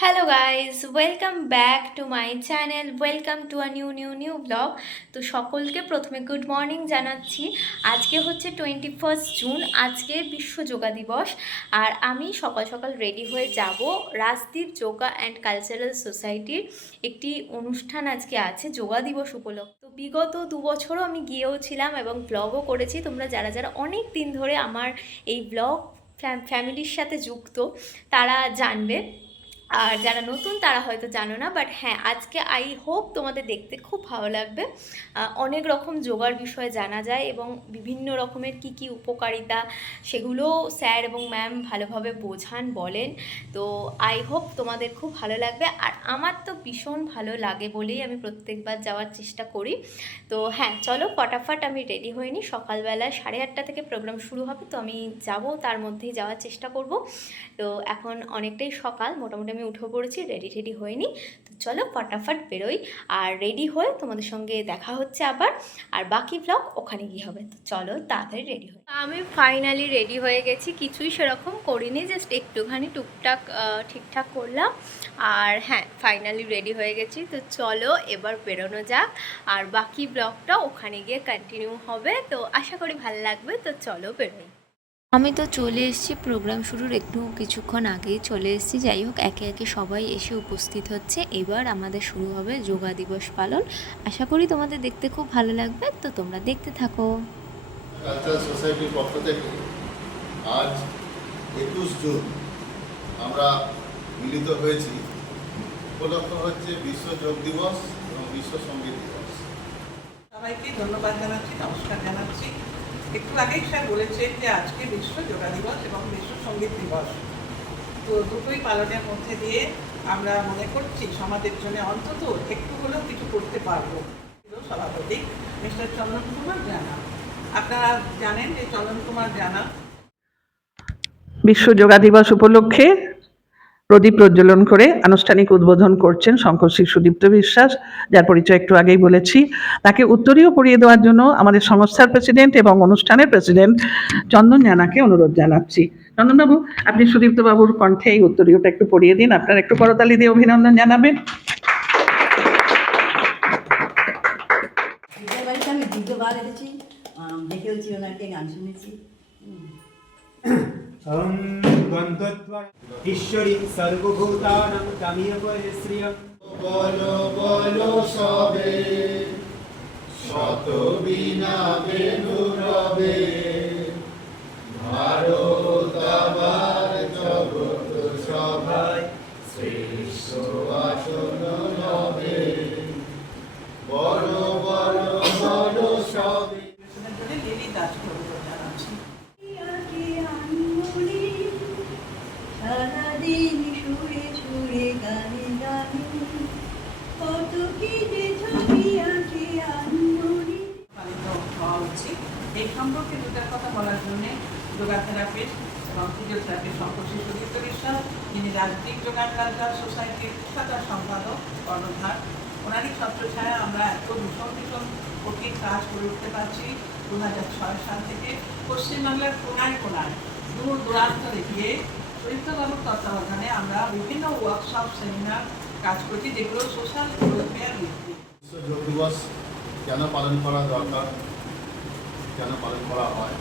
Hello guys welcome back to my channel welcome to a new new new blog তো সকলকে প্রথমে good morning জানাচ্ছি। আজকে হচ্ছে টোয়েন্টি ফার্স্ট জুন আজকে বিশ্ব যোগা দিবস। আর আমি সকাল সকাল রেডি হয়ে যাব রাজদীপ যোগা অ্যান্ড কালচারাল সোসাইটির একটি অনুষ্ঠান আজকে আছে, যোগা দিবস উপলক্ষে। তো বিগত দু বছরও আমি গিয়েও ছিলাম এবং ব্লগও করেছি। তোমরা যারা যারা অনেক দিন ধরে আমার এই ব্লগ ফ্যামিলির সাথে যুক্ত, তারা জানবে। আর যারা নতুন, তারা হয়তো জানো না বাট হ্যাঁ আজকে আই হোপ তোমাদের দেখতে খুব ভালো লাগবে। অনেক রকম যোগার বিষয়ে জানা যায় এবং বিভিন্ন রকমের কি কি উপকারিতা সেগুলো স্যার এবং ম্যাম ভালোভাবে বোঝান, বলেন। তো আই হোপ তোমাদের খুব ভালো লাগবে। আর আমার তো ভীষণ ভালো লাগে বলেই আমি প্রত্যেকবার যাওয়ার চেষ্টা করি। তো হ্যাঁ চলো ফটাফট আমি রেডি হইনি সকালবেলা সাড়ে আটটা থেকে প্রোগ্রাম শুরু হবে, তো আমি যাব, তার মধ্যেই যাওয়ার চেষ্টা করব। তো এখন অনেকটাই সকাল, মোটামুটি আমি উঠে পড়েছি রেডি টেডি হয়নি তো চলো ফটাফট বেরোই। আর রেডি হয়ে তোমাদের সঙ্গে দেখা হচ্ছে আবার। আর বাকি ব্লগ ওখানে গিয়ে হবে। তো চলো তাড়াতাড়ি রেডি হই আমি ফাইনালি রেডি হয়ে গেছি। কিছুই সেরকম করিনি জাস্ট একটুখানি টুকটাক ঠিকঠাক করলাম। আর হ্যাঁ ফাইনালি রেডি হয়ে গেছি। তো চলো এবার বেরোনো যাক। আর বাকি ব্লগটা ওখানে গিয়ে কন্টিনিউ হবে। তো আশা করি ভালো লাগবে। তো চলো বেরোই। আমি তো চলে এসেছি প্রোগ্রাম শুরুর একটু কিছুক্ষণ আগেই চলে এসেছি। যাই হোক একে একে সবাই এসে উপস্থিত হচ্ছে। এবার আমাদের শুরু হবে যোগা দিবস পালন। আশা করি তোমাদের দেখতে খুব ভালো লাগবে তো তোমরা দেখতে থাকো। কালচারাল সোসাইটির পক্ষ থেকে আজ একুশ জুন আমরা মিলিত হয়েছি। উপলক্ষ হচ্ছে বিশ্ব যোগ দিবস এবং বিশ্ব সংগীত দিবস। সবাইকে ধন্যবাদ জানাচ্ছি নমস্কার জানাচ্ছি। একটু আগেই স্যার বলেছেন যে আজকে বিশ্ব যোগা দিবস এবং বিশ্ব সংগীত দিবস। তো দুটোই পালনের মধ্যে দিয়ে আমরা মনে করছি সমাজের জন্য অন্তত একটু হলেও কিছু করতে পারব। সভাপতি মিস্টার চন্দন কুমার জানা। আপনারা জানেন যে চন্দন কুমার জানা। বিশ্ব যোগা দিবস উপলক্ষে প্রদীপ প্রজ্বলন করে আনুষ্ঠানিক উদ্বোধন করছেন শঙ্কর শ্রী সুদীপ্ত বিশ্বাস, যার পরিচয় একটু আগেই বলেছি। তাকে উত্তরীয় পড়িয়ে দেওয়ার জন্য আমাদের সংস্থার প্রেসিডেন্ট এবং অনুষ্ঠানের প্রেসিডেন্ট চন্দন জানাকে অনুরোধ জানাচ্ছি। চন্দনবাবু, আপনি সুদীপ্ত বাবুর কণ্ঠে এই উত্তরীয়টা একটু পড়িয়ে দিন। আপনার একটু করতালি দিয়ে অভিনন্দন জানাবেন। দেখেওছি ওনাকে, গান শুনেছি। দ্বন্দ্বদ্বার ঈশ্বরী সর্বভূতানাং তামিয় পরে শ্রিয়ম বলো বলো সবে শত বিনা বেনু রবে আবার জগৎ সভায় শ্রেষ্ঠ আসন রবে বলো বলো বলো সবে জন্য লিলি দাসকে অনুরোধ জানাচ্ছি সারাদিন সুরে সুরে গানে গানে কত কি যে ছবি আঁকে আনমনে পালিত হওয়া উচিত এই সম্পর্কে দুটা কথা বলার জন্য যোগা থেরাপিস্ট এবং ফিজিওথেরাপিস্ট শঙ্করী সুদীপ্ত বিশ্বাস যিনি রাজনীতিক যোগান কালচার সোসাইটির সাধারণ সম্পাদক কর্ণধার ওনারই ছত্রছায়া আমরা এত ভীষণ ভীষণ কঠিন কাজ করে উঠতে পারছি দু হাজার ছয় সাল থেকে পশ্চিমবাংলার কোনায় কোনায় দূর দূরান্তরে গিয়ে চরিত্রবাবুর তত্ত্বাবধানে আমরা বিভিন্ন ওয়ার্কশপ সেমিনার কাজ করছি, যেগুলো সোশ্যাল ওয়েলফেয়ার যোগ দিবস কেন পালন করা দরকার? কেন পালন করা হয়?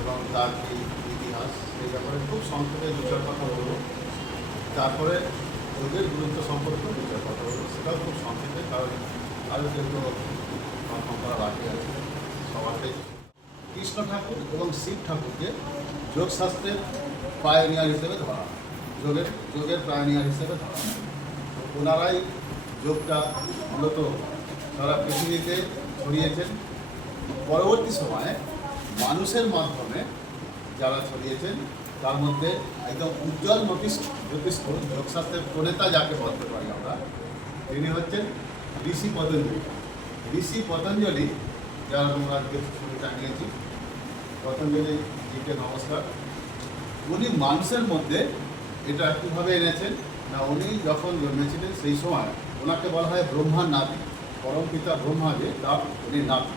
এবং তার কি ইতিহাস? সেই ব্যাপারে খুব সংক্ষেপে দু চার কথা বলব। তারপরে যোগের গুরুত্ব সম্পর্কে দু চার কথা বলব। সেটাও খুব সংক্ষেপে, কারণ আরও যেগুলো কনফার্ম করা বাকি আছে সবারটাই কৃষ্ণ ঠাকুর এবং শিব ঠাকুরকে যোগশাস্ত্রের পায়োনিয়ার হিসেবে ধরা যোগের যোগের পায়োনিয়ার হিসেবে ধরা তো ওনারাই যোগটা মূলত সারা পৃথিবীতে ছড়িয়েছেন। পরবর্তী সময়ে মানুষের মাধ্যমে যারা ছড়িয়েছেন, তার মধ্যে একদম উজ্জ্বল নোটিস জ্যোতিষ্ক যোগশাস্ত্রের প্রণেতা যাকে বলতে পারি আমরা, তিনি হচ্ছেন ঋষি পতঞ্জলি। ঋষি পতঞ্জলি, যারা আমরা ছবি টাঙিয়েছি পতঞ্জলি জিকে নমস্কার। উনি মানুষের মধ্যে এটা কীভাবে এনেছেন না উনি যখন জন্মেছিলেন সেই সময় ওনাকে বলা হয় ব্রহ্মার নাবি পরম পিতা ব্রহ্মা যে তার উনি নাবি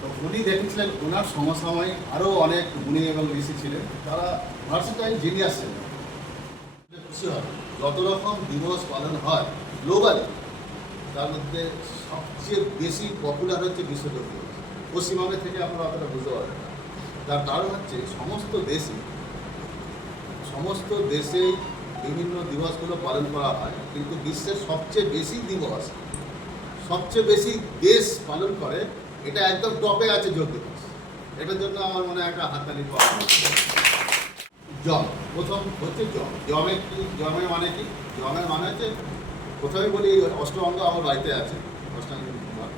তো উনি দেখেছিলেন ওনার সমসাময়িক আরও অনেক মুনি এবং ঋষি ছিলেন, তারা ভার্সিটাইল জিনিয়াস ছিলেন। খুশি হবে যত রকম দিবস পালন হয় গ্লোবালি, তার মধ্যে সবচেয়ে বেশি পপুলার হচ্ছে বিশ্বযোগ দিবস পশ্চিমবঙ্গ থেকে আপনারা অতটা বুঝতে পারবেন তার কারণ হচ্ছে সমস্ত দেশে সমস্ত দেশে বিভিন্ন দিবসগুলো পালন করা হয়, কিন্তু বিশ্বের সবচেয়ে বেশি দিবস, সবচেয়ে বেশি দেশ পালন করে, এটা একদম টপে আছে যোগ দিবস। এটার জন্য আমার মনে হয় একটা হাততালি পাওয়া। জম প্রথম হচ্ছে জম জমে কি জমে মানে কি? জমের মানে হচ্ছে, প্রথমে বলি অষ্টঅঙ্গ আমার বাড়িতে আছে অষ্টাঙ্গ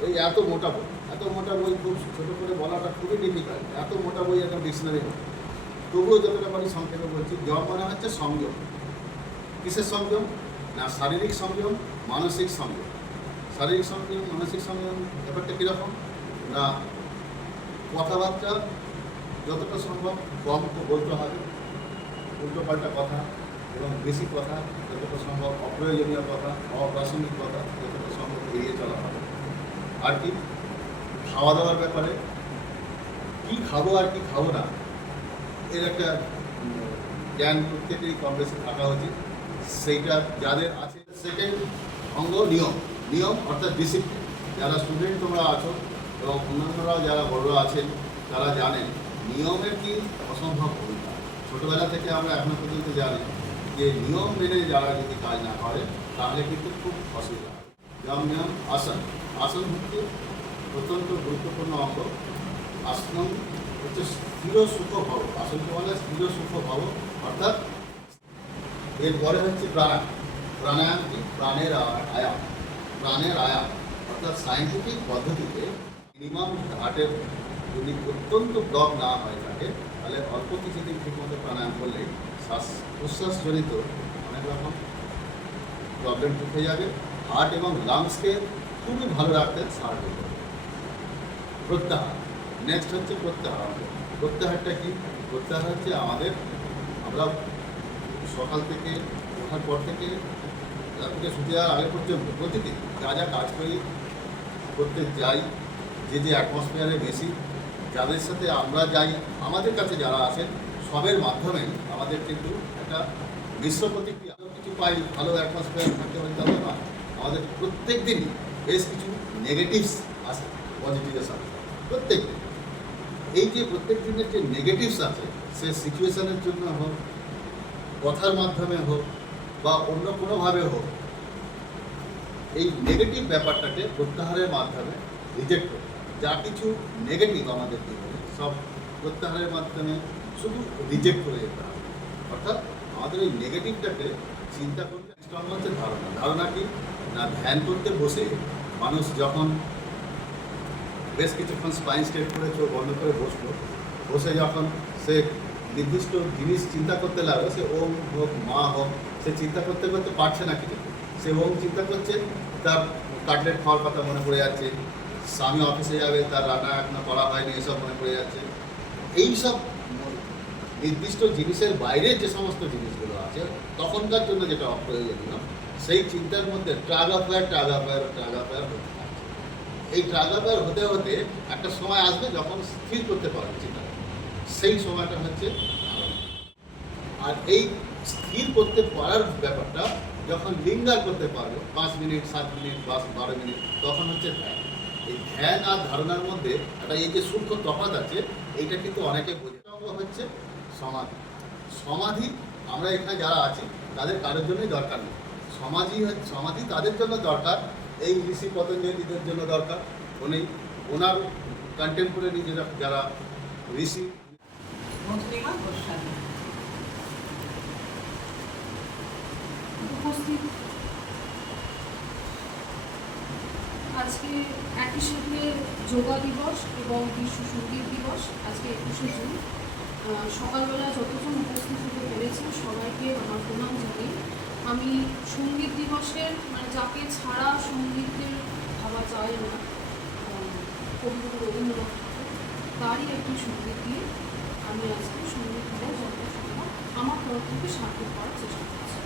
এই এত মোটা বই এত মোটা বই খুব ছোটো করে বলাটা খুবই ডিফিকাল্ট এত মোটা বই একটা ডিকশনারি তবুও যতটা পারি সংক্ষেপে বলছি জম মানে হচ্ছে সংযম। কিসের সংযম? না, শারীরিক সংযম, মানসিক সংযম। শারীরিক সংযম, মানসিক সংযম ব্যাপারটা কীরকম? না, কথাবার্তা যতটা সম্ভব কম বলতে হবে। উল্টো পাল্টা কথা এবং বেশি কথা যতটা সম্ভব অপ্রয়োজনীয় কথা, অপ্রাসঙ্গিক কথা যতটা সম্ভব এড়িয়ে চলা হবে। আর কি? খাওয়া দাওয়ার ব্যাপারে, কি খাব আর কি খাব না, এর একটা জ্ঞান প্রত্যেকেরই কম বেশি থাকা উচিত। সেইটা যাদের আছে সেকেন্ড অঙ্গ নিয়ম নিয়ম অর্থাৎ ডিসিপ্লিন যারা স্টুডেন্ট তোমরা আছো এবং অন্যান্যরাও যারা বড়রা আছেন, তারা জানেন, নিয়মের কি অসম্ভব ভূমিকা। ছোটোবেলা থেকে আমরা এখনও পর্যন্ত জানি যে নিয়ম মেনে যারা যদি কাজ না করে, তাহলে কিন্তু খুব অসুবিধা যেমন নিয়ম আসন। আসন হচ্ছে অত্যন্ত গুরুত্বপূর্ণ অঙ্গ আসন হচ্ছে স্থির সুখ ভব। আসনকে বলে? স্থির সুখ ভব। অর্থাৎ এরপরে হচ্ছে প্রাণায়াম। প্রাণায়াম কি? প্রাণের আয়াম। প্রাণের আয়াম। অর্থাৎ সায়েন্টিফিক পদ্ধতিতে মিনিমাম হার্টের যদি অত্যন্ত ব্লক না হয় থাকে, তাহলে অল্প কিছুদিন ঠিকমতো প্রাণায়াম করলে শ্বাস প্রশ্বাসজনিত অনেক রকম প্রবলেম হয়ে যাবে। হার্ট এবং লাংসকে খুবই ভালো রাখতে সাহায্য করবে। প্রত্যাহার নেক্সট হচ্ছে প্রত্যাহার প্রত্যাহারটা কি? প্রত্যাহার হচ্ছে আমাদের, আমরা সকাল থেকে ওঠার পর থেকে রাত্রে শুতে যাওয়ার আগে পর্যন্ত প্রতিদিন যা যা কাজ করি, করতে যাই, যে যে অ্যাটমসফিয়ারে বেশি, যাদের সাথে আমরা যাই, আমাদের কাছে যারা আছেন সবের মাধ্যমে আমাদের কিন্তু একটা মিশ্র প্রতিক্রিয়া। কিছু পাই, ভালো অ্যাটমসফিয়ার থাকতে পারি তাহলে আমাদের প্রত্যেক দিনই বেশ কিছু নেগেটিভস আছে পজিটিভের সাথে। প্রত্যেক এই যে প্রত্যেক দিনের যে নেগেটিভস আছে, সে সিচুয়েশনের জন্য হোক, কথার মাধ্যমে হোক, বা অন্য কোনোভাবে হোক, এই নেগেটিভ ব্যাপারটাকে প্রত্যাহারের মাধ্যমে রিজেক্ট করে যা কিছু নেগেটিভ আমাদের জীবনে সব প্রত্যাহারের মাধ্যমে শুধু রিজেক্ট করে যেতে হবে। অর্থাৎ আমাদের এই নেগেটিভটাকে চিন্তা করতে হচ্ছে ধারণা। ধারণা কি? না ধ্যান করতে বসে মানুষ যখন বেশ কিছুক্ষণ স্পাইন স্ট্রেট করে চোখ বন্ধ করে বসল। বসে যখন সে নির্দিষ্ট জিনিস চিন্তা করতে লাগল, সে ওম হোক, মা হোক, সে চিন্তা করতে করতে পারছে না কিছু সে ওম চিন্তা করছে, তার কাটলেট খাওয়ার কথা মনে পড়ে যাচ্ছে। স্বামী অফিসে যাবে, তার রান্না এখনও করা হয়নি, এসব মনে পড়ে যাচ্ছে। এই সব নির্দিষ্ট জিনিসের বাইরে যে সমস্ত জিনিসগুলো আছে, তখনকার জন্য যেটা অপ্রয়োজনীয়, সেই চিন্তার মধ্যে ট্রাগ অফেয়ার ট্রাগ অফেয়ার ট্রাগ থাকে এই ট্রাগ হতে হতে একটা সময় আসবে যখন স্থির করতে পারবে চিন্তা। সেই সময়টা হচ্ছে। আর এই স্থির করতে পারার ব্যাপারটা যখন লিঙ্গার করতে পারবে, পাঁচ মিনিট, সাত মিনিট পাঁচ বারো মিনিট, তখন হচ্ছে ধ্যান। এই ধ্যান আর ধারণার মধ্যে একটা এই যে সূক্ষ্ম তফাৎ আছে, এইটা কিন্তু অনেকে বোঝে। হচ্ছে সমাধি। সমাধি, আমরা এখানে যারা আছি, তাদের কারোর জন্যই দরকার নেই। সমাধি সমাধি তাদের জন্য দরকার এই ঋষি পতঞ্জলিদের জন্য দরকার। উনি ওনার কন্টেম্পোরারি যারা যারা ঋষি। আজকে একই সাথে যোগা দিবস এবং বিশ্ব সংগীত দিবস আজকে একুশে জুন। সকালবেলা যতজন উপস্থিত হতে পেরেছেন, সবাইকে আমার প্রণাম জানাই আমি সংগীত দিবসের মানে যাকে ছাড়া সঙ্গীতের ভাবা যায় না কবিগুরু রবীন্দ্রনাথ ঠাকুর, তারই একটি সংগীত দিয়ে আমি আজকে সংগীত দিবস যত সম্ভব আমার তরফ থেকে সার্থক করার চেষ্টা করছি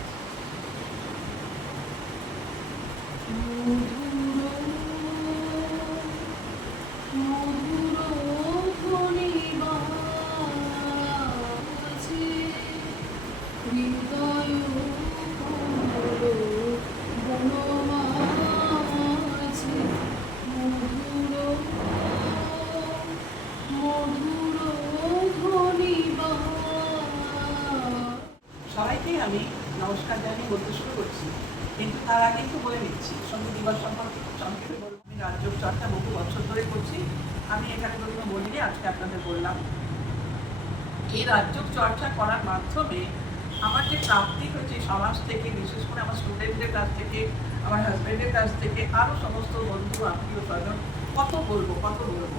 হৃদয় নমস্কার জানিয়ে বলতে শুরু করছি কিন্তু তার আগে একটু বলে দিচ্ছি সংগীত দিবস সম্পর্কে একটু সংক্ষেপে বলব আমি রাজ্য চর্চা বহু বছর ধরে করছি। আমি এটা কোনোদিনও বলিনি আজকে আপনাদের বললাম, এই রাজ্য চর্চা করার মাধ্যমে আমার যে প্রাপ্তি হয়েছে সমাজ থেকে, বিশেষ করে আমার স্টুডেন্টদের কাছ থেকে, আমার হাজব্যান্ডের কাছ থেকে আরও সমস্ত বন্ধু, আত্মীয় স্বজন, কত বলব কত বলব?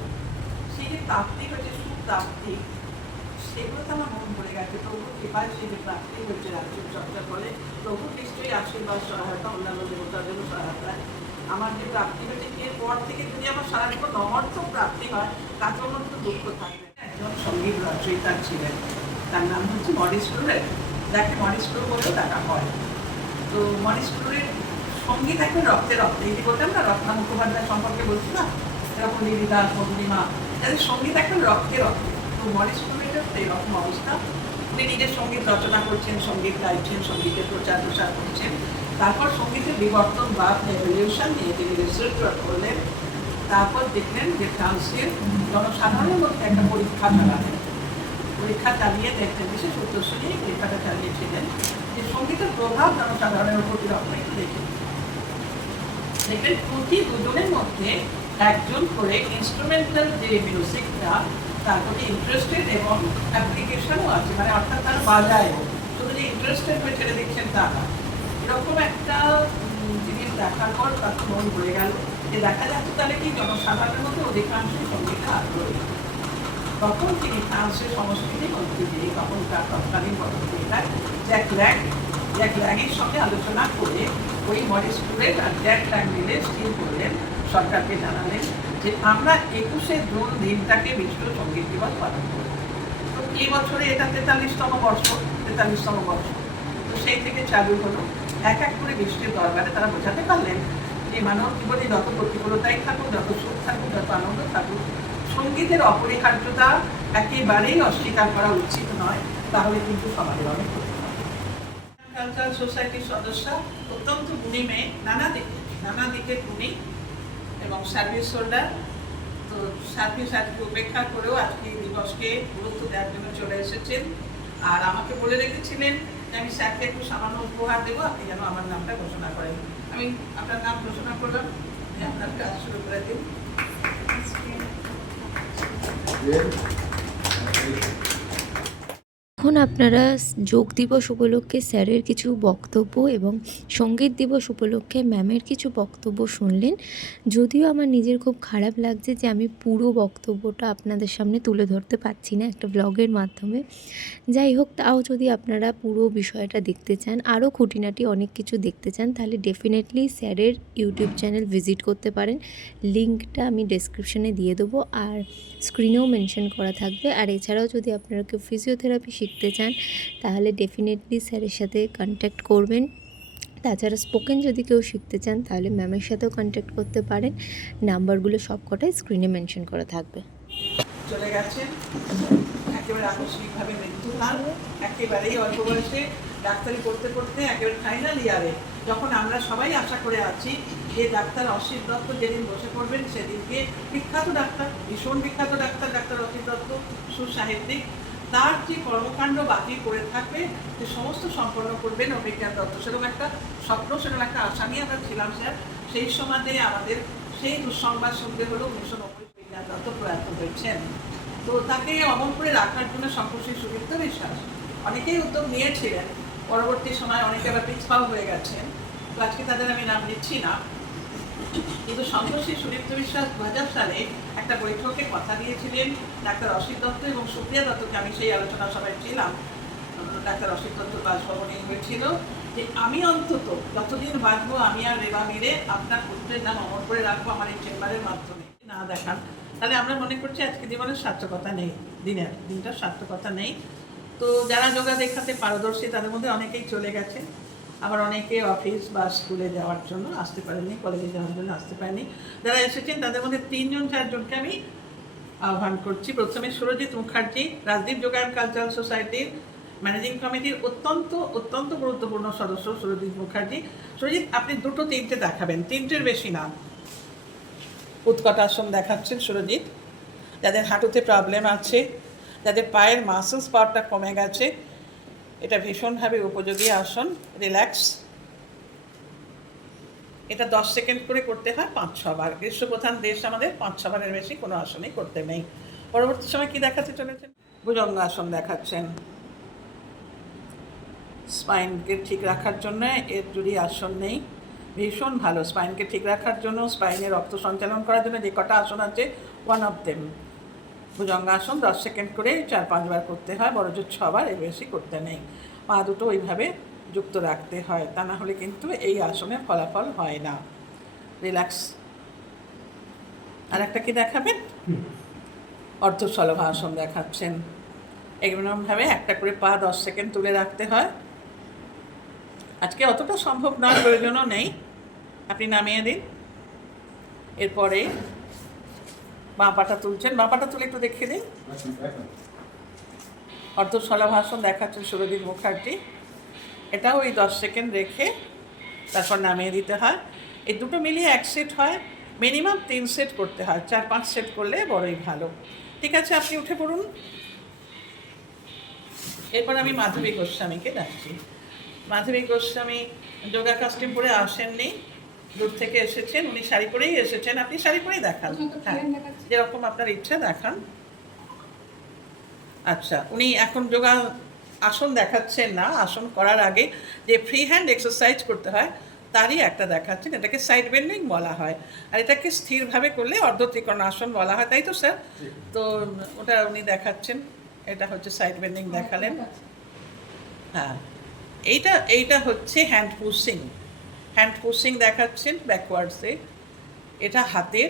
সেই যে প্রাপ্তি হয়েছে, সুপ্রাপ্তি, সেগুলো তো আমার মন পড়ে গেছে। প্রভু কৃপায় সেই যে প্রাপ্তি হয়েছে রাজ্য চর্চা করে প্রভু নিশ্চয়ই আশীর্বাদ, সহায়তা, অন্যান্য দেবতাদেরও সহায়তায় আমার যে প্রাপ্তি হয়েছে এরপর থেকে যদি আমার সারা জীবন অমর্থক প্রাপ্তি হয় তাতেও আমার তো দুঃখ থাকবে। একজন সংগীত রচয়িতা ছিলেন, তার নাম হচ্ছে মরিস টুরের যাকে মরিস টুর বলেও ডাকা হয়। তো মরিস টুরের সংগীত এখন রক্তে রক্তে। এই বলতাম না, রত্না মুখোপাধ্যায় সম্পর্কে বলছি না, এরকম দিদি দাস মধুরিমা তাদের সংগীত এখন রক্তে রক্তে। তো মরিস টুরের এরকম অবস্থা। উনি নিজের সংগীত রচনা করছেন, সংগীত গাইছেন, সঙ্গীতের প্রচার প্রসার করছেন। তারপর সঙ্গীতের বিবর্তন বা রেভলিউশন নিয়ে তিনি রিসার্চ করলেন। তারপর দেখলেন যে ফ্রান্সের জনসাধারণের মধ্যে একটা পরীক্ষা চালালেন। পরীক্ষা চালিয়ে দেখলেন, বিশেষ উত্তরসূরি এই পরীক্ষাটা চালিয়েছিলেন যে সঙ্গীতের প্রভাব জনসাধারণের উপর কীরকম একটু দেখে। দেখবেন প্রতি দুজনের মধ্যে একজন করে ইনস্ট্রুমেন্টাল যে মিউজিকটা তার প্রতি ইন্টারেস্টেড এবং অ্যাপ্লিকেশনও আছে মানে অর্থাৎ তারা বাজায়ও শুধু যে ইন্টারেস্টেড হয়ে ছেড়ে দিচ্ছেন তা না। এরকম একটা জিনিস দেখার পর তার মন ভরে গেল। যে দেখা যাচ্ছে তাহলে কি জনসাধারণের মধ্যে অধিকাংশই সঙ্গীতে আগ্রহী। তখন তিনি ফ্রান্সের সংস্কৃতি মন্ত্রী যিনি তখনকার তৎকালীন পদত্রিকায় জ্যাক ল্যাক জ্যাক ল্যাগের সঙ্গে আলোচনা করে ওই মরিস টুরেট আর জ্যাক ল্যাগ মিলে স্থির করলেন সরকারকে জানালেন যে আমরা একুশে জুন দিনটাকে বিশ্ব সংগীত দিবস পালন করব। তো এই বছরে এটা তেতাল্লিশতম বর্ষ তেতাল্লিশতম বর্ষ। তো সেই থেকে চালু হলো। এক এক করে বিশ্বের দরবারে তারা বোঝাতে পারলেন যে মানব জীবনে যত প্রতিকূলতাই থাকুক, যত সুখ থাকুক, যত আনন্দ থাকুক, সঙ্গীতের অপরিহার্যতা একেবারেই অস্বীকার করা উচিত নয়, তাহলে কিন্তু সমাজের অনেক কালচারাল সোসাইটির সদস্য অত্যন্ত গুণী মেয়ে, নানা দিকে নানা দিকে গুণী এবং সার্ভিস হোল্ডার তো সার্ভিস আজকে উপেক্ষা করেও আজকে দিবসকে গুরুত্ব দেওয়ার জন্য চলে এসেছেন। আর আমাকে বলে রেখেছিলেন যে আমি স্যারকে একটু সামান্য উপহার দেবো আপনি যেন আমার নামটা ঘোষণা করেন। আমি আপনার নাম ঘোষণা করলাম আমি আপনার কাজ শুরু করে দিন এখন আপনারা যোগ দিবস উপলক্ষে স্যারের কিছু বক্তব্য এবং সংগীত দিবস উপলক্ষে ম্যামের কিছু বক্তব্য শুনলেন। যদিও আমার নিজের খুব খারাপ লাগছে যে আমি পুরো বক্তব্যটা আপনাদের সামনে তুলে ধরতে পারছি না একটা ব্লগের মাধ্যমে। যাই হোক, তাও যদি আপনারা পুরো বিষয়টা দেখতে চান, আরও খুঁটিনাটি অনেক কিছু দেখতে চান, তাহলে ডেফিনেটলি স্যারের ইউটিউব চ্যানেল ভিজিট করতে পারেন। লিঙ্কটা আমি ডেসক্রিপশনে দিয়ে দেবো আর স্ক্রিনেও মেনশন করা থাকবে। আর এছাড়াও যদি আপনারা কেউ ফিজিওথেরাপি শিখতে চান, তাহলে ডেফিনেটলি স্যারের সাথে কন্ট্যাক্ট করবেন। তাছাড়া স্পোকেন যদি কেউ শিখতে চান, তাহলে ম্যামের সাথেও কন্ট্যাক্ট করতে পারেন। নাম্বারগুলো সবকটাই স্ক্রিনে মেনশন করা থাকবে। চলে গেছেন। একেবারে আকস্মিকভাবে মৃত্যু হার, একেবারেই অল্প বয়সে ডাক্তারি পড়তে পড়তে একেবারে ফাইনাল ইয়ারে যখন আমরা সবাই আশা করে আছি, যে ডাক্তার অসিত দত্ত যেদিন বসে পড়বেন, সেদিনকে বিখ্যাত ডাক্তার, ভীষণ বিখ্যাত ডাক্তার ডাক্তার অসিত দত্ত, সুসাহিত্যিক। তার যে কর্মকাণ্ড বাকি করে থাকবে যে সমস্ত সম্পন্ন করবেন অভিজ্ঞান দত্ত। সেরকম একটা স্বপ্ন, সেরকম একটা আশা নিয়ে আমরা ছিলাম স্যার। সেই সমাজে আমাদের সেই দুঃসংবাদ শুনতে হলো উনিশশো নব্বই বিজ্ঞান দত্ত প্রয়াত হয়েছেন। তো তাকে অমর করে রাখার জন্য শঙ্করশ্রী সুদীপ্ত বিশ্বাস অনেকেই উদ্যোগ নিয়েছিলেন। পরবর্তী সময় অনেকে আবার পিছপাও হয়ে গেছেন। তো আজকে তাদের আমি নাম নিচ্ছি না। কিন্তু শঙ্করশ্রী সুদীপ্ত বিশ্বাস দু হাজার সালে একটা বৈঠকে কথা দিয়েছিলেন ডাক্তার অসিত দত্ত এবং সুপ্রিয়া দত্তকে আমি সেই আলোচনা সভায় ছিলাম। ডাক্তার অসিত দত্ত বাসভবনে হয়েছিল যে আমি অন্তত যতদিন বাঁচবো, আমি আর রেবা মিলে আপনার পুত্রের নাম অমর করে রাখব আমার এই চেম্বারের মাধ্যমে। না দেখান। তাহলে আমরা মনে করছি আজকে জীবনের সার্থকতা নেই, দিনের, দিনটার সার্থকতা নেই। তো যারা যোগা দেখাতে পারদর্শী, তাদের মধ্যে অনেকেই চলে গেছে। আবার অনেকে অফিস বা স্কুলে যাওয়ার জন্য আসতে পারেনি কলেজে যাওয়ার জন্য আসতে পারেনি। যারা এসেছেন তাদের মধ্যে তিনজন, চারজনকে আমি আহ্বান করছি। প্রথমে সুরজিৎ মুখার্জি, রাজদীপ যোগায়ন কালচারাল সোসাইটির ম্যানেজিং কমিটির অত্যন্ত অত্যন্ত গুরুত্বপূর্ণ সদস্য সুরজিৎ মুখার্জি। সুরজিৎ, আপনি দুটো তিনটে দেখাবেন, তিনটের বেশি না। উৎকটাসন দেখাচ্ছেন সুরজিৎ। যাদের হাঁটুতে প্রবলেম আছে, যাদের পায়ের মাসেলস পাওয়ারটা কমে গেছে এটা ভীষণভাবে উপযোগী, আসন রিল্যাক্স এটা দশ সেকেন্ড করে করতে হয়, পাঁচ ছবার গ্রীষ্মপ্রধান দেশ আমাদের, পাঁচ ছবারের বেশি কোনো আসনই করতে নেই। পরবর্তী সময় কি দেখাতে চলেছেন? ভুজঙ্গ আসন দেখাচ্ছেন। স্পাইনকে ঠিক রাখার জন্য এর যদি আসন নেই, ভীষণ ভালো। স্পাইনকে ঠিক রাখার জন্য স্পাইনে রক্ত সঞ্চালন করার জন্য যে কটা আসন আছে ওয়ান অফ দেম ভুজঙ্গাসন দশ সেকেন্ড করে চার পাঁচবার করতে হয় বড় জোর ছবার এর বেশি করতে নেই। পা দুটো ওইভাবে যুক্ত রাখতে হয় তা না হলে কিন্তু এই আসনের ফলাফল হয় না। রিল্যাক্স। আর একটা কি দেখাবেন? অর্ধশলভা আসন দেখাচ্ছেন। এরকমভাবে একটা করে পা দশ সেকেন্ড তুলে রাখতে হয়। আজকে অতটা সম্ভব নয় প্রয়োজনও নেই। আপনি নামিয়ে দিন। এরপরে বাঁ পাটা তুলছেন। বাঁ পাটা তুলে একটু দেখিয়ে দিন অর্ধশলা ভাষণ দেখাচ্ছেন সুরদীপ মুখার্জি। এটাও ওই দশ সেকেন্ড রেখে তারপর নামিয়ে দিতে হয়। এই দুটো মিলিয়ে এক সেট হয়। মিনিমাম তিন সেট করতে হয়। চার পাঁচ সেট করলে বড়ই ভালো। ঠিক আছে আপনি উঠে পড়ুন। এরপর আমি মাধবী গোস্বামীকে ডাকছি। মাধবী গোস্বামী যোগা কাস্টিম পরে আসেননি। দূর থেকে এসেছেন উনি শাড়ি পরেই এসেছেন আপনি শাড়ি পরেই দেখান। হ্যাঁ যেরকম আপনার ইচ্ছা দেখান। আচ্ছা উনি এখন যোগা আসন দেখাচ্ছেন না আসন করার আগে যে ফ্রি হ্যান্ড এক্সারসাইজ করতে হয় তারই একটা দেখাচ্ছেন এটাকে সাইড বেন্ডিং বলা হয়। আর এটাকে স্থিরভাবে করলে অর্ধ ত্রিকোণ আসন বলা হয় তাই তো স্যার? তো ওটা উনি দেখাচ্ছেন এটা হচ্ছে সাইড বেন্ডিং দেখালেন। হ্যাঁ এইটা এইটা হচ্ছে হ্যান্ড পুশিং হ্যান্ড পুশিং দেখাচ্ছেন ব্যাকওয়ার্ডসে এটা হাতের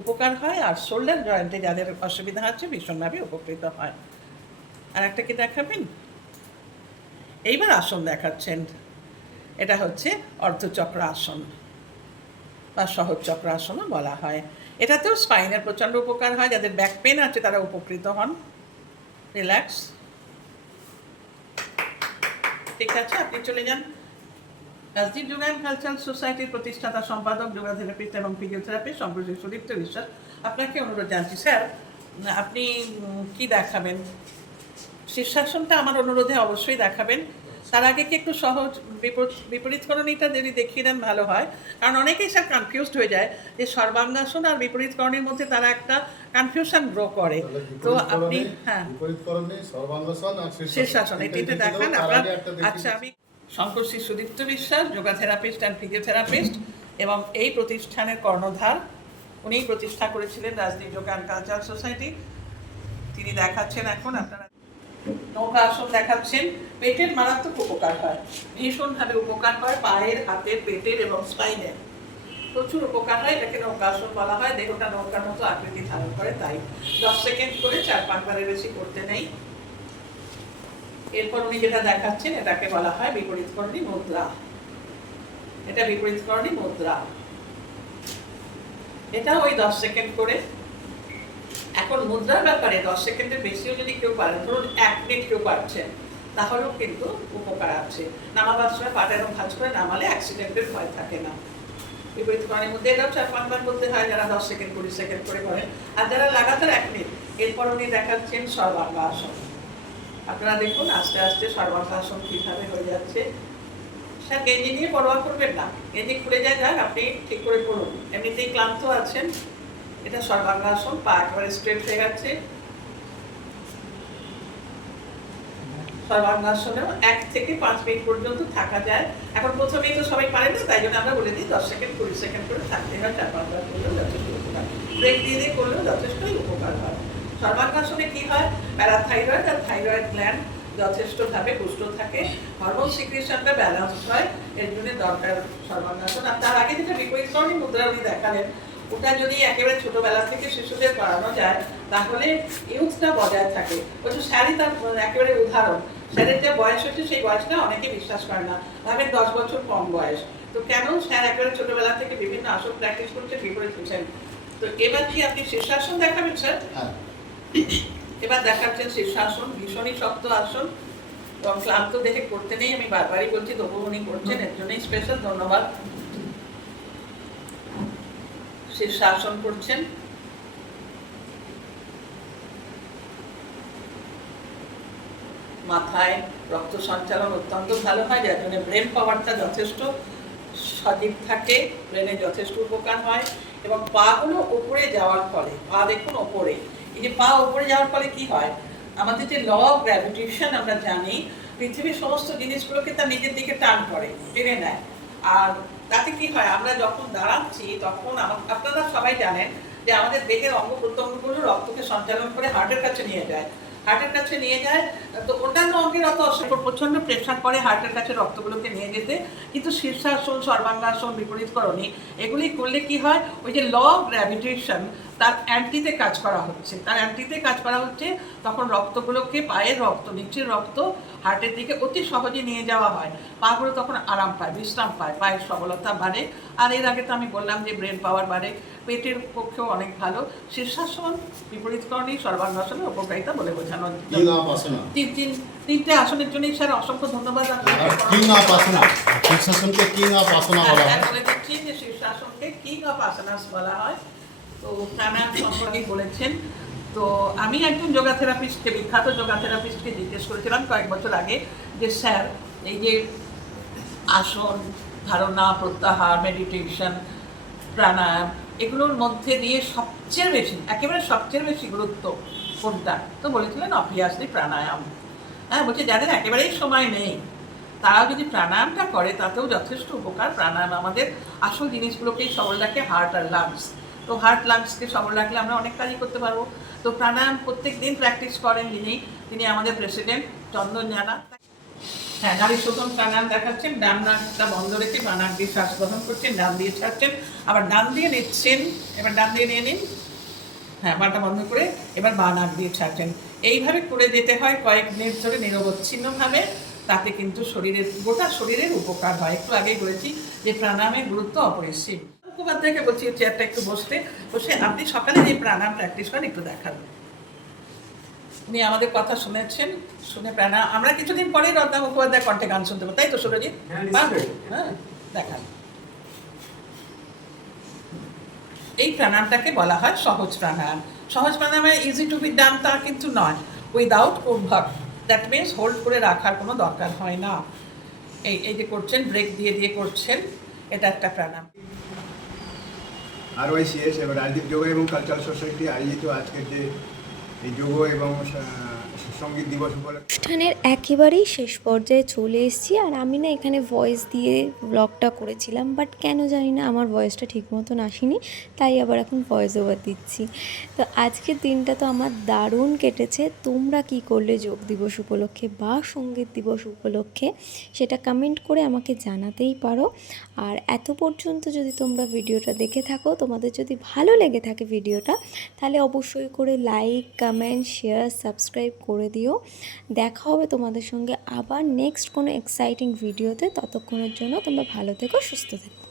উপকার হয় আর শোল্ডার জয়েন্টে যাদের অসুবিধা আছে ভীষণভাবে উপকৃত হয়। আর একটা কি দেখাবেন? এইবার আসন দেখাচ্ছেন। এটা হচ্ছে অর্ধচক্র আসন বা সহজ চক্র আসনও বলা হয়। এটাতেও স্পাইনের প্রচণ্ড উপকার হয়, যাদের ব্যাক পেন আছে তারা উপকৃত হন। রিল্যাক্স ঠিক আছে, আপনি চলে যান। রাজদীপ যোগা অ্যান্ড কালচারাল সোসাইটির প্রতিষ্ঠাতা সম্পাদক যোগা থেরাপিস্ট এবং ফিজিওথেরাপিস্ট সম্প্রতি সুদীপ্ত বিশ্বাস আপনাকে অনুরোধ জানছি স্যার আপনি কি দেখাবেন? শীর্ষাসনটা আমার অনুরোধে অবশ্যই দেখাবেন। তার আগে কি একটু সহজ বিপরীত বিপরীতকরণীটা যদি দেখিয়ে দেন ভালো হয়। কারণ অনেকেই স্যার কনফিউজড হয়ে যায় যে সর্বাঙ্গাসন আর বিপরীতকরণের মধ্যে তারা একটা কনফিউশন গ্রো করে। তো আপনি হ্যাঁ। বিপরীতকরণে সর্বাঙ্গসন আর শীর্ষাসন। এটিতে দেখান আপনার আচ্ছা আমি শঙ্কর শ্রী সুদীপ্ত বিশ্বাস যোগা থেরাপিস্ট অ্যান্ড ফিজিওথেরাপিস্ট এবং এই প্রতিষ্ঠানের কর্ণধার। উনি প্রতিষ্ঠা করেছিলেন Rajdeep Yoga and cultural society তিনি দেখাচ্ছেন এখন, আপনারা নৌকা আসন দেখাচ্ছেন। পেটের মারাত্মক উপকার হয়। ভীষণভাবে উপকার হয় পায়ের, হাতের, পেটের এবং স্পাইনের প্রচুর উপকার হয়, এটাকে নৌকাসন বলা হয়। দেহটা নৌকার মতো আকৃতি ধারণ করে, তাই দশ সেকেন্ড করে চার পাঁচবারের বেশি করতে নেই। এরপর উনি যেটা দেখাচ্ছেন, এটাকে বলা হয় বিপরীতকরণী মুদ্রা। এটা বিপরীতকরণী মুদ্রা। এটা ওই দশ সেকেন্ড করে। এখন মুদ্রার ব্যাপারে দশ সেকেন্ডের বেশিও যদি কেউ পারেন, ধরুন এক মিনিট কেউ পারছেন তাহলেও কিন্তু উপকার আছে। নামাবার সময় পাটা এরকম ভাঁজ করে নামালে অ্যাক্সিডেন্টের ভয় থাকে না। বিপরীতকরণের মধ্যে এটাও চার পাঁচবার করতে হয়, যারা দশ সেকেন্ড, কুড়ি সেকেন্ড করে করেন। আর যারা লাগাতার এক মিনিট, এরপর উনি দেখাচ্ছেন সর্বাঙ্গ আসন আপনারা দেখুন, আস্তে আস্তে সর্বাঙ্গাসন কীভাবে হয়ে যাচ্ছে। স্যার, গেঞ্জি নিয়ে পরোয়া করবেন না। গেঞ্জি খুলে যায়, যাক, আপনি ঠিক করে করুন এমনিতেই ক্লান্ত আছেন। এটা সর্বাঙ্গাসন, পা একেবারে স্ট্রেট হয়ে গেছে সর্বাঙ্গাসনেও এক থেকে পাঁচ মিনিট পর্যন্ত থাকা যায়। এখন প্রথমেই তো সবাই পারে না, তাই জন্য আমরা বলে দিই, দশ সেকেন্ড, কুড়ি সেকেন্ড করে থাকতে হয়, চার পাঁচবার করলেও যথেষ্ট উপকার। ব্রেক দিয়ে দিয়ে করলেও যথেষ্টই উপকার হয়। সর্বাঙ্গাসনে কি হয়? প্যারাথাইরয়েড আর থাইরয়েড গ্ল্যান্ড যথেষ্টভাবে পুষ্ট থাকে। হরমোন সিক্রেশনটা ব্যালেন্স হয়, এর জন্য দরকার সর্বাঙ্গাসন আর তার আগে যেটা বিপরীতকরণী মুদ্রা উনি দেখালেন, ওটা যদি একেবারে ছোটবেলা থেকে শিশুদের করানো যায়, তাহলে ইউথটা বজায় থাকে। ওই স্যারই তার একেবারে উদাহরণ, স্যারের যে বয়স হচ্ছে, সেই বয়সটা অনেকে বিশ্বাস করে না। ভাবেন দশ বছর কম বয়স। তো কেন স্যার একেবারে ছোটবেলা থেকে বিভিন্ন আসন প্র্যাকটিস করছে বিপরীত হচ্ছেন? তো এবার কি আপনি শীর্ষাসন দেখাবেন, স্যার? হ্যাঁ। এবার দেখাচ্ছেন শীর্ষাসন, ভীষণই শক্ত আসন এবং ক্লান্ত দেখে করতে নেই, আমি বারবারই বলছি তবু উনি করছেন, এর জন্যই স্পেশাল ধন্যবাদ। শীর্ষাসন করছেন। মাথায় রক্ত সঞ্চালন অত্যন্ত ভালো হয়, যার জন্য ব্রেন পাওয়ারটা যথেষ্ট, সজীব থাকে ব্রেনে যথেষ্ট উপকার হয় এবং পাগুলো উপরে যাওয়ার ফলে, পা দেখুন ওপরে। এই যে পা উপরে যাওয়ার ফলে কি হয়? আমাদের যে ল অফ গ্র্যাভিটেশন আমরা জানি, পৃথিবীর সমস্ত জিনিসগুলোকে তার নিজের দিকে টান করে, টেনে নেয়। আর তাতে কি হয়? আমরা যখন দাঁড়াচ্ছি, তখন আপনারা সবাই জানেন যে আমাদের দেহের অঙ্গ প্রত্যঙ্গগুলো রক্তকে সঞ্চালন করে হার্টের কাছে নিয়ে যায়। হার্টের কাছে নিয়ে যায়। তো অন্যান্য অঙ্গের অত অসুবিধা প্রচণ্ড প্রেশার করে হার্টের কাছে রক্তগুলোকে নিয়ে যেতে। কিন্তু শীর্ষাসন, সর্বাঙ্গাসন বিপরীত বিপরীতকরণী, এগুলি করলে কি হয়? ওই যে ল গ্র্যাভিটেশন তার অ্যান্টিতে কাজ করা হচ্ছে। তার অ্যান্টিতে কাজ করা হচ্ছে, তখন রক্তগুলোকে পায়ের রক্ত, নিচের রক্ত হার্টের দিকে অতি সহজে নিয়ে যাওয়া হয়। পাগুলো তখন আরাম পায় বিশ্রাম পায় পায়ের সবলতা বাড়ে। আর এর আগে তো আমি বললাম যে ব্রেন পাওয়ার বাড়ে পেটের পক্ষেও অনেক ভালো। শীর্ষাসন বিপরীতকরণী সর্বাঙ্গাসনের উপকারিতা বলে বোঝানো তিন তিন তিনটে আসনের জন্যই স্যার অসংখ্য ধন্যবাদ শীর্ষাসনকে কিং অফ আসনা বলা হ্যাঁ, হয়। বলে দিচ্ছি যে শীর্ষাসনকে কিং অফ আসানাস বলা হয়। তো প্রাণায়াম সম্পর্কে বলেছেন। তো আমি একজন যোগা থেরাপিস্টকে বিখ্যাত যোগা থেরাপিস্টকে জিজ্ঞেস করেছিলাম কয়েক বছর আগে যে, স্যার, এই যে আসন, ধারণা, প্রত্যাহার মেডিটেশন প্রাণায়াম, এগুলোর মধ্যে দিয়ে সবচেয়ে বেশি, একেবারে সবচেয়ে বেশি গুরুত্ব কোনটা? তো বলেছিলেন অভিয়াসলি প্রাণায়াম। হ্যাঁ বলছে, যাদের একেবারেই সময় নেই তারাও যদি প্রাণায়ামটা করে, তাতেও যথেষ্ট উপকার। প্রাণায়াম আমাদের আসল জিনিসগুলোকেই সবল রাখে হার্ট আর লাংস তো হার্ট লাংসকে সবল রাখলে আমরা অনেক কাজই করতে পারব। তো প্রাণায়াম প্রত্যেক দিন প্র্যাকটিস করেন যিনি তিনি আমাদের প্রেসিডেন্ট চন্দন জানা। হ্যাঁ নারী শোষণ প্রাণায়াম দেখাচ্ছেন, ডান নাকটা বন্ধ রেখে বাঁ নাক দিয়ে শ্বাস গ্রহণ করছেন, ডান দিয়ে ছাড়ছেন, আবার ডান দিয়ে নিচ্ছেন, এবার ডান দিয়ে নিয়ে নিন। হ্যাঁ বাটা বন্ধ করে এবার বা নাক দিয়ে ছাড়ছেন। এইভাবে করে যেতে হয় কয়েক মিনিট ধরে নিরবচ্ছিন্নভাবে, তাতে কিন্তু শরীরের, গোটা শরীরের উপকার হয়। একটু আগেই বলেছি যে প্রাণায়ামের গুরুত্ব অপরিসীম। মুখোপাধ্যায়কে বলছি চেয়ারটা একটু বসতে। বসে আপনি সকালে যে প্রাণায়াম প্র্যাকটিস করেন একটু দেখান। উনি আমাদের কথা শুনেছেন শুনে প্রাণায়াম আমরা কিছুদিন পরেই রত্না মুখোপাধ্যায় কণ্ঠে গান শুনতে পাবো। তাই তো সুরজিৎ? হ্যাঁ, হ্যাঁ দেখান। এই প্রাণায়ামটাকে বলা হয় সহজ প্রাণায়াম। সহজ প্রাণায়ামে ইজি টু বি ডান তা কিন্তু নয়। উইদাউট কুম্ভক দ্যাট মিনস হোল্ড করে রাখার কোনো দরকার হয় না। এই এই যে করছেন ব্রেক দিয়ে দিয়ে করছেন এটা একটা প্রাণায়াম। আর ওয়াইসিএস এবং রাজদীপ যোগ এবং কালচারাল সোসাইটি আয়োজিত আজকের যে এই যোগ এবং সা- অনুষ্ঠানের একেবারেই শেষ পর্যায়ে চলে এসেছি আর আমি না এখানে ভয়েস দিয়ে ব্লগটা করেছিলাম বাট কেন জানি না আমার ভয়েসটা ঠিক মতন আসেনি, তাই আবার এখন ভয়েস ওভার দিচ্ছি। তো আজকের দিনটা তো আমার দারুণ কেটেছে। তোমরা কি করলে যোগ দিবস উপলক্ষে বা সংগীত দিবস উপলক্ষে সেটা কমেন্ট করে আমাকে জানাতেই পারো। আর এত পর্যন্ত যদি তোমরা ভিডিওটা দেখে থাকো, তোমাদের যদি ভালো লেগে থাকে ভিডিওটা, তাহলে অবশ্যই করে লাইক কমেন্ট শেয়ার সাবস্ক্রাইব করে দিও। দেখা হবে তোমাদের সঙ্গে আবার নেক্সট কোনো এক্সাইটিং ভিডিওতে ততক্ষণের জন্য তোমরা ভালো থেকো, সুস্থ থেকো।